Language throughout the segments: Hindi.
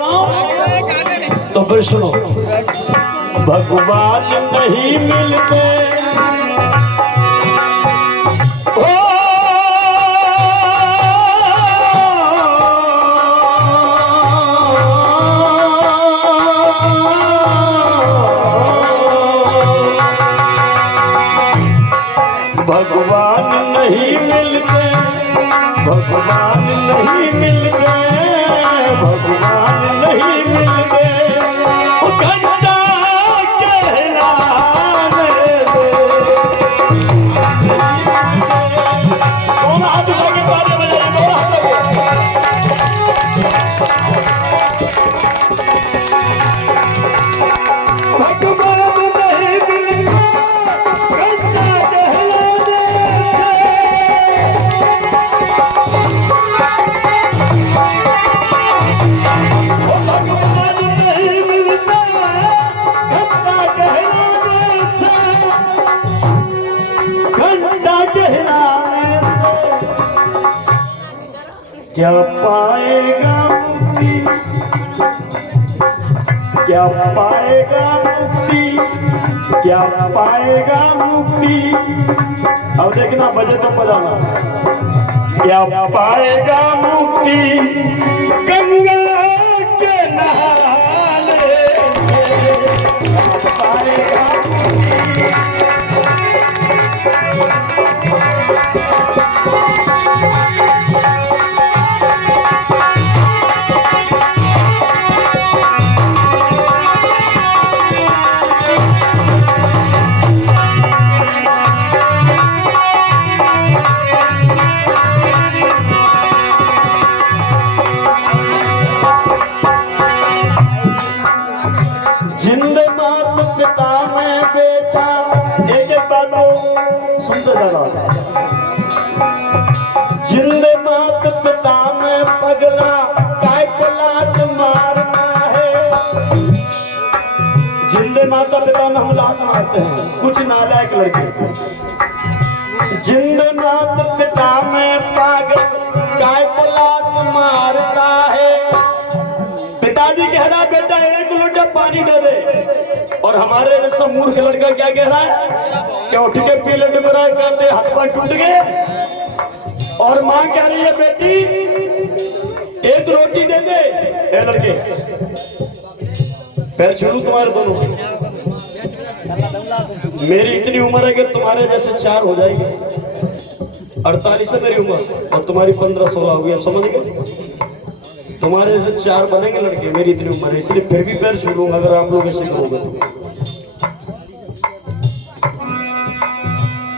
रहा हूँ। तो फिर सुनो, भगवान नहीं मिलते भगवान नहीं मिलते, भगवान नहीं मिलते, भगवान नहीं मिलते, वो घंटा कहलाने दे। कौन हाथ उठा के बातें बजाए, कौन हाथ क्या पाएगा मुक्ति, क्या पाएगा मुक्ति, क्या पाएगा मुक्ति। अब देखना बजे तो बजाना। क्या पाएगा मुक्ति गंगा के नहाने, क्या पाएगा जिंदे मात पिता में बेटा, एक एक बात को सुनते जाना। जिंदे मात पिता में पगला, काय को लात मारना है। जिंदे माता पिता में हम लात मारते हैं, कुछ नालायक लड़के। जिंदे मात पिता में पागल, काय को लात मारता है। पिताजी कह रहा बेटा एक लोटा पानी दे दे, और हमारे जैसा मूर्ख लड़का क्या कह रहा है कि उठ के पी ले, डुबरा करते हाथ पांव टूट गए। और माँ कह रही है बेटी एक रोटी दे दे। ए लड़के पैर छोड़ू तुम्हारे दोनों। मेरी इतनी उम्र है कि तुम्हारे जैसे 4 हो जाएंगे। 48 है मेरी उम्र और तुम्हारी 15-16 होगी। अब समझ गए? तुम्हारे जैसे 4 बनेंगे लड़के, मेरी इतनी उम्र है, इसलिए फिर भी पैर छूलूंगा अगर आप लोग ऐसे करोगे तो।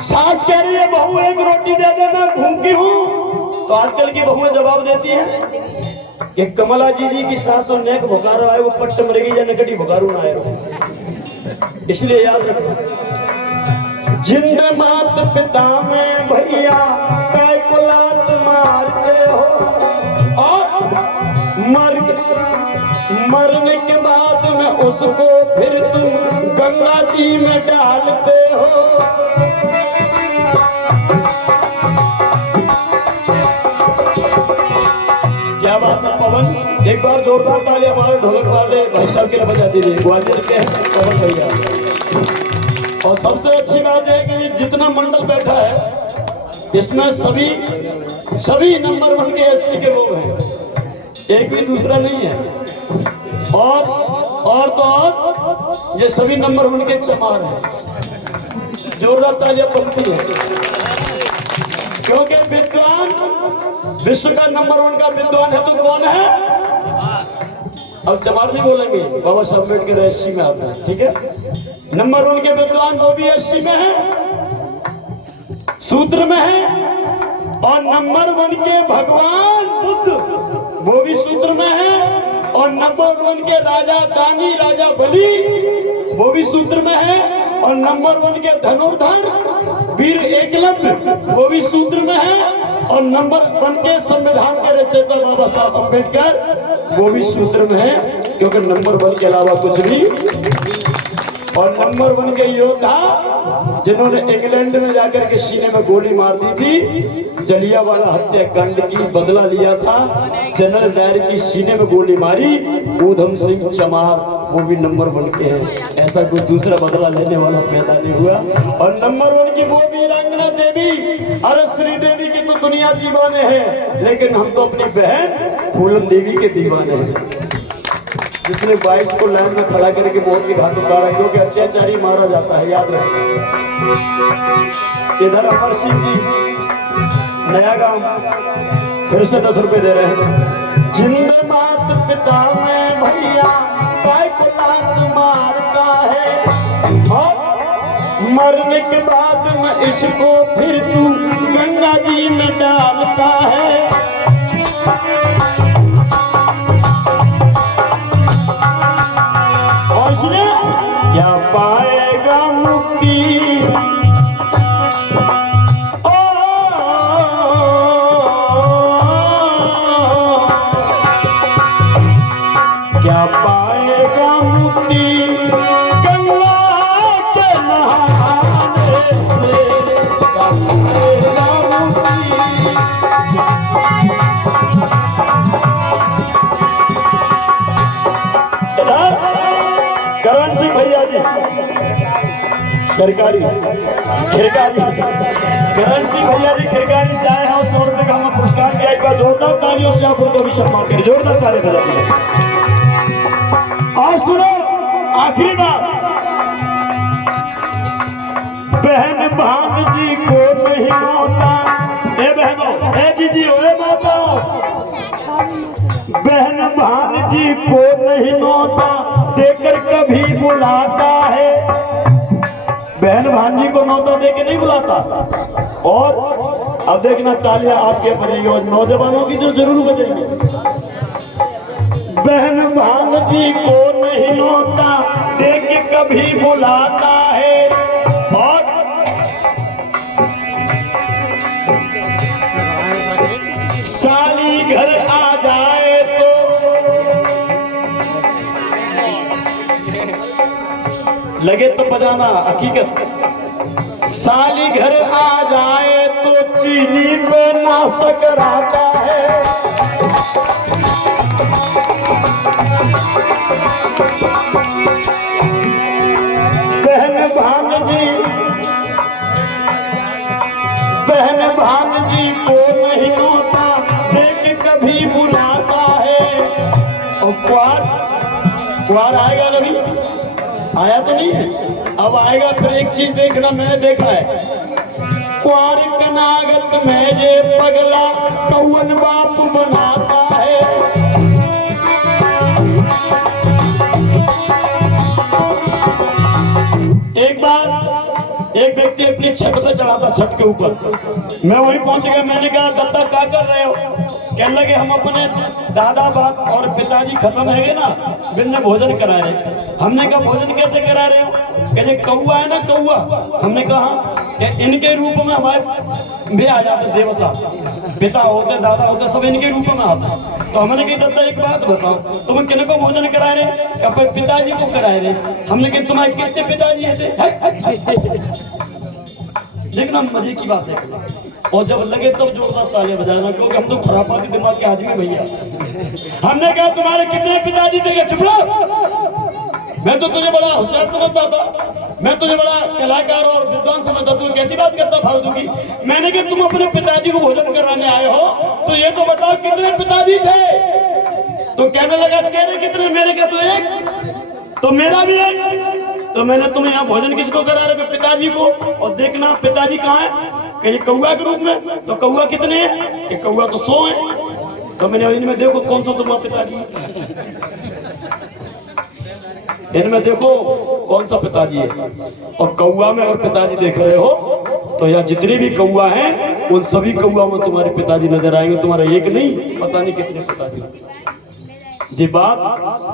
सास कह रही है बहू एक रोटी दे दे, मैं भूखी हूँ। तो आजकल की बहुएं जवाब देती हैं कि कमला जी की सास और नेक भुकारो आए, वो पट्ट मरेगी या नकटी भुकारू ना आए। इसलिए याद रखो, जिंद मात पिता में भैया काय को लात मारते हो, और मरने के बाद में उसको फिर तुम गंगा जी में डालते हो। क्या बात है पवन, एक बार जोरदार ताली हमारे ढोलक वाले भाई साहब के लिए बजा दीजिए। ग्वालियर के हैं पवन भैया। और सबसे अच्छी बात है कि जितना मंडल बैठा है इसमें सभी नंबर 1 के एससी के लोग हैं, एक भी दूसरा नहीं है। और तो और ये सभी नंबर 1 के चमार हैं। जोरदार तालियां बनती है, क्योंकि विद्वान विश्व का नंबर 1 का विद्वान है तो कौन है? अब चमार नहीं बोलेंगे, बाबा साहब अम्बेडकर एससी में आता है, ठीक है। नंबर 1 के विद्वान वो भी एससी में है, सूत्र में है। और नंबर 1 के भगवान बुद्ध वो भी सूत्र में है। और नंबर 1 के राजा दानी राजा बलि वो भी सूत्र में है। और नंबर 1 के धनुर्धर वीर एकलव्य वो भी सूत्र में है। और नंबर 1 के संविधान के रचयिता बाबा साहब अम्बेडकर वो भी सूत्र में है, क्योंकि नंबर 1 के अलावा कुछ भी और नंबर 1 के योद्धा जिन्होंने इंग्लैंड में जाकर के सीने में गोली मार दी थी, जलियांवाला हत्याकांड की बदला लिया था, जनरल डायर की सीने में गोली मारी, ऊधम सिंह चमार, वो भी नंबर 1 के हैं। ऐसा कोई दूसरा बदला लेने वाला पैदा नहीं हुआ। और नंबर 1 की वो वीरांगना देवी, अरे श्रीदेवी की तो दुनिया दीवाने हैं, लेकिन हम तो अपनी बहन फूलन देवी के दीवाने हैं, जिसने 22 को लाइन में खड़ा करके मौत की घाट उतारा, क्योंकि अत्याचारी मारा जाता है, याद रखें। इधर अमर सिंह जी नया गांव फिर से 10 रुपए दे रहे हैं। जिंद मात पिता में भैया काय को लात मारता है, और मरने के बाद में इसको फिर तू गंगा जी में डालता है। क्या पाएगा मुक्ति, क्या पाएगा मुक्ति गंगा के नहाने से, क्या पाएगा मुक्ति। करण सिंह भैया जी सरकारी खिरकारी, करण सिंह भैया जी खिरकारी से आए हैं और 100 रुपए का हमें पुरस्कार दिया। एक बार जोरदार तालियों से आप उनको भी सम्मान करें, जोरदार ताली बजाइए। और सुनो आखिरी बात, बहन भांजी को नहीं होता, ए बहनों, ए जीजी, ओए माताओं, बहन भांजी को नहीं होता देकर कभी बुलाता है, बहन भांजी को नौता देके नहीं बुलाता। और अब देखना तालियां आपके बजेंगी और नौजवानों की जो जरूर बजेंगी। बहन भांजी को नहीं नौता देके कभी बुलाता है, और साली घर आ जाए तो लगे तो बजाना, हकीकत। साली घर आ जाए तो चीनी पे नाश्ता कराता है, बहन भांजी को नहीं होता देख कभी बुलाता है। और कुआर आएगा ना, भी आया तो नहीं है, अब आएगा। फिर एक चीज देखना, मैंने देखा है, कुआर कनागत में जे पगला कौन बाप बनाता है। एक बार एक व्यक्ति अपनी छत पे चढ़ा था, छत के ऊपर, मैं वहीं पहुंच गया। मैंने कहा दत्ता क्या कर रहे हो? कहने लगे हम अपने दादा बाप और पिताजी खत्म है ना, बिन भोजन करा रहे। हमने कहा भोजन कैसे करा रहे हो? कहते कौआ है ना, कौआ। हमने कहा इनके रूप में हमारे भी आ जाते देवता, पिता होते, दादा होते, सब इनके रूप में आता। तो हमने कहा दत्ता एक बात बताओ, तुम किनको भोजन करा रहे? अपने पिताजी को करा रहे। हमने कहा तुम्हारे कितने पिताजी थे? देखना मजे की बात है। और जब लगे तब जोरदार तालियां बजाना, क्योंकि हम तो खराबाती दिमाग के आदमी भैया। हमने कहा तुम्हारे कितने पिताजी थे? चुप रहो, मैं तो तुझे बड़ा होशियार समझता था, मैं तुझे बड़ा कलाकार और विद्वान समझता, तू कैसी बात करता फालतू की। मैंने कहा तुम अपने पिताजी को भोजन कराने आए हो, तो ये तो बताओ कितने पिताजी थे? तो कहने लगा तेरे कितने? मेरे का तो एक, तो मेरा भी एक। तो मैंने तुम्हें यहाँ भोजन किसको करा रहे? पिताजी को। और देखना पिताजी कहाँ है? कहीं कौआ के रूप में। तो कौआ कितने हैं? एक कौआ तो 100 है। तो मैंने इनमें देखो कौन सा तुम्हारा पिताजी, इनमें देखो कौन सा पिताजी है। और कौआ में और पिताजी देख रहे हो, तो यहाँ जितने भी कौआ हैं उन सभी कौआ में तुम्हारे पिताजी नजर आएंगे, तुम्हारा एक नहीं, पता नहीं कितने पिताजी। ये बात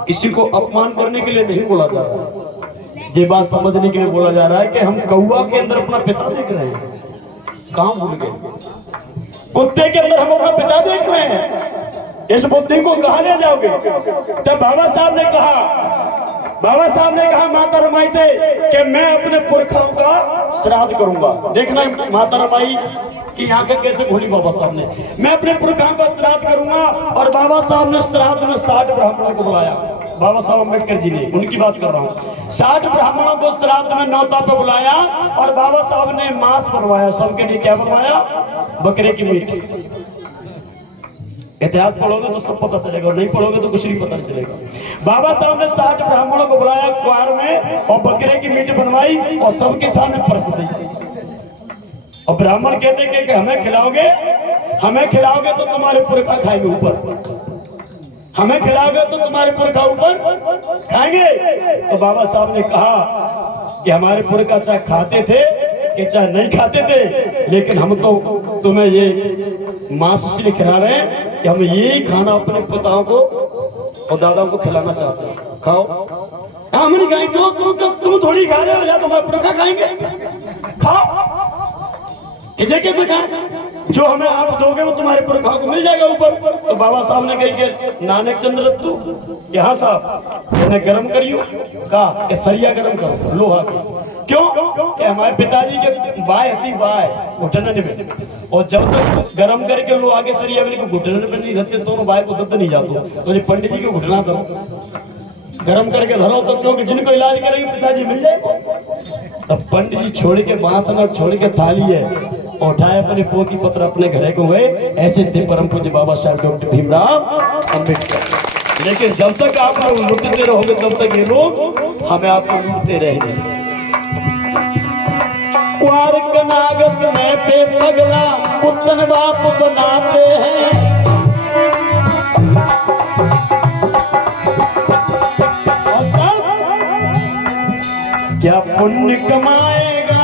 किसी को अपमान करने के लिए नहीं बोला जा रहा, ये बात समझने के लिए बोला जा रहा है कि हम कौआ के अंदर अपना पिता देख रहे हैं। कहाँ भूल गए? कुत्ते के अंदर हम अपना पिता देख रहे हैं। इस बुद्धि को कहाँ ले जाओगे? तब बाबा साहब ने कहा बाबा साहब ने कहा माता रमाई से कि मैं अपने पुरखाओं का श्राद्ध करूंगा। देखना माता रमाई कि यहाँ के कैसे भूली बाबा साहब ने, मैं अपने पुरखाओं का श्राद्ध करूंगा। और बाबा साहब ने श्राद्ध में 60 ब्राह्मणों को बुलाया। बाबा साहब अम्बेडकर जी ने, उनकी बात कर रहा हूँ। 60 ब्राह्मणों को श्राद्ध में न्योता पे बुलाया और बाबा साहब ने मांस बनवाया सबके लिए। क्या बनवाया? बकरे की मीट। इतिहास पढ़ोगे तो सब पता चलेगा और नहीं पढ़ोगे तो कुछ नहीं पता नहीं चलेगा। बाबा साहब ने 60 ब्राह्मणों को बुलाया कुआर में और बकरे की मीट बनवाई और सबके सामने परस दी। और ब्राह्मण कहते कि हमें खिलाओगे तो तुम्हारे पुरखा खाएंगे ऊपर, हमें खिलाओगे तो तुम्हारे पुरखा ऊपर खाएंगे। तो बाबा साहब ने कहा कि हमारे पुरखा चाहे खाते थे कि चाहे नहीं खाते थे, लेकिन हम तो तुम्हें ये मांस इसलिए खिला रहे हैं कि हम यही खाना अपने पिताओं को और दादाओं को खिलाना चाहते हैं। खाओ। हम नहीं खाएंगे, तुम थोड़ी खा रहे हो, या तुम्हारे पुरखा खाएंगे। खाओ। कैसे खाएं? जो हमें आप दोगे वो तुम्हारे पुरखाओं को मिल जाएगा ऊपर। तो बाबा साहब ने कही कि नानक चंद्र तू यहाँ साहब उन्हें गर्म करियो का कि सरिया गर्म करो लोहा की। क्यों? कि हमारे पिताजी के बाय थी बाय घुटने में, और जब तक गर्म करके लोहा के सरिया में घुटने में नहीं धरते दोनों बाय को दर्द नहीं जाते। तो जो पंडित जी को घुटना धरो, गर्म करके धरो, तो क्योंकि जिनको इलाज करेंगे पिताजी मिल जाएगा। तब पंडित जी छोड़ के बांसन और छोड़ के थाली है उठाए अपने पोती पत्र अपने घरे को गए। ऐसे थे परम पूज्य बाबा साहब डॉक्टर भीमराव अम्बेडकर। लेकिन जब तक आप लोग लुटते रहोगे तब तक ये लोग हमें आपको लूटते रहेंगे। कुआर कनागत में पे पगला कुत्तन बाप बनाते हैं। क्या पुण्य कमाएगा?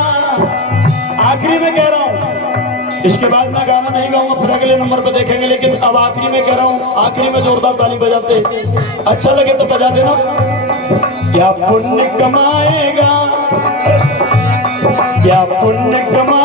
आखिरी में कह रहा हूं, इसके बाद मैं गाना नहीं गाऊंगा, फिर अगले नंबर पर देखेंगे। लेकिन अब आखिरी में कह रहा हूं, आखिरी में जोरदार ताली बजाते, अच्छा लगे तो बजा देना। क्या पुण्य कमाएगा, क्या पुण्य कमाएगा।